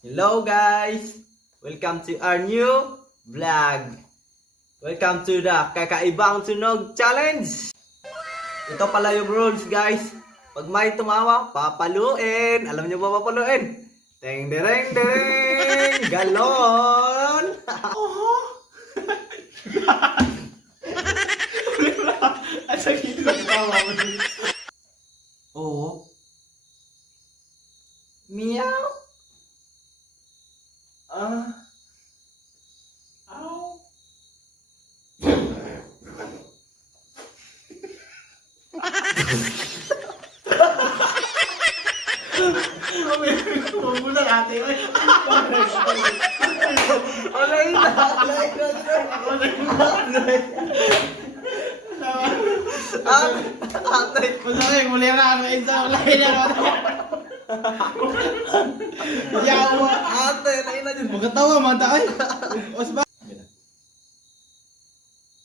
Hello guys! Welcome to our new vlog. Welcome to the Kakaibang Tunog Challenge. Ito pala yung rules guys. Pag may tumawa, papaluin. Alam niyo ba papaluin? Teng dereng dereng galon. At sa gito na katawa mo. Oo. Meow. Ow. Huwag mo na ate. Alay na. Atay. Masakit, muli ang kakain sa kulay na. Yawa. Atay. Alay na dyan. Magkatawa man tayo. Os ba?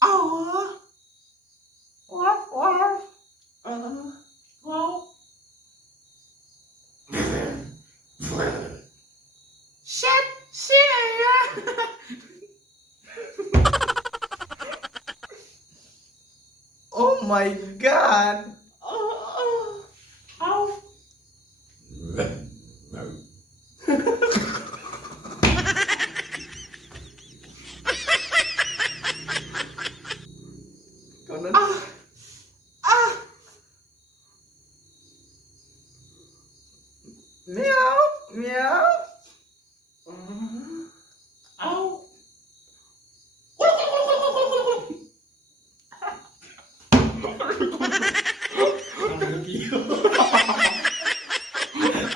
Awa. Waf, waf. Wow. Shit! Shit! Oh my God! Ow! Ikaw na. Meow! Meow! Ow!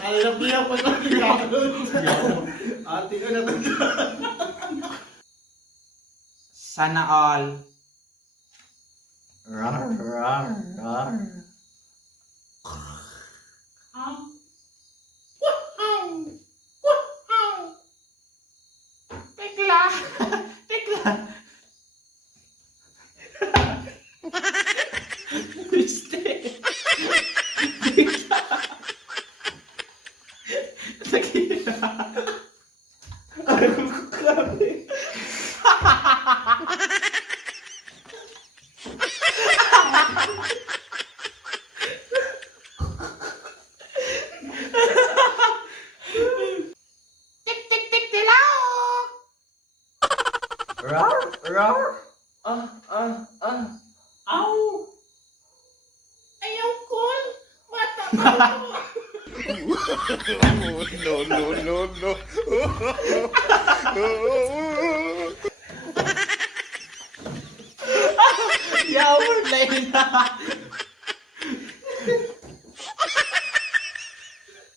Alam niya pa ito ate ko na sana all. Rar, rar, rar. Tekla! Tekla! Guste! Tekla! Tekla! Grabe! Rar, rar. Ow! Ayaw cool! Bata ka! No. Yawon lain na!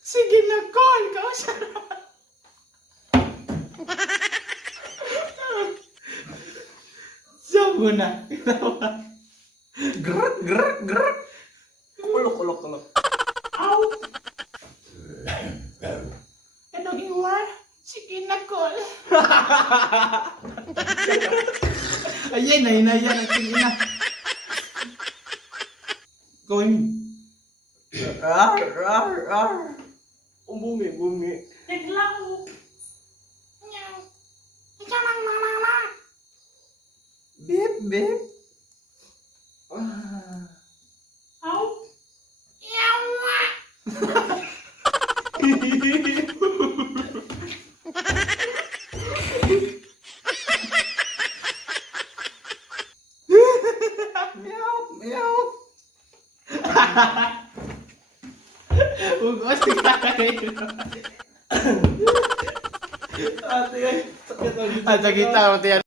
Sige na, call! Kausap! Sabo na! Grr, grr, grr. Kulok, kulok, kulok. Ow! Ano iwa? Sige na, call! Ayan, ayan, ayan. Sige na. Going. Rar, rar, rar. Bumi, bumi. Teglang. Nyaw. Jangan mama. Bip, bip. Au. Yawa. Meow, meow. Ugos si kakay. Ate, ay. At kita mo tiyan.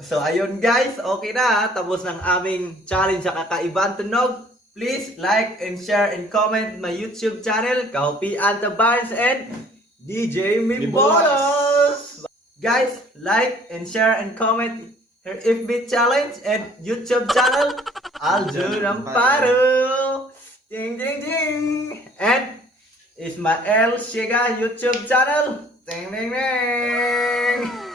So, ayun guys. Okay na. Tapos ng aming challenge sa Kakaibang Tunog. Please like and share and comment my YouTube channel, Kaupi Antabarns and DJ Mimbolos. Guys, like and share and comment her FB challenge and YouTube channel, Aljo Ramparo. Ding, ding, ding. And Ismael Shiga YouTube channel. Ding, ding, ding.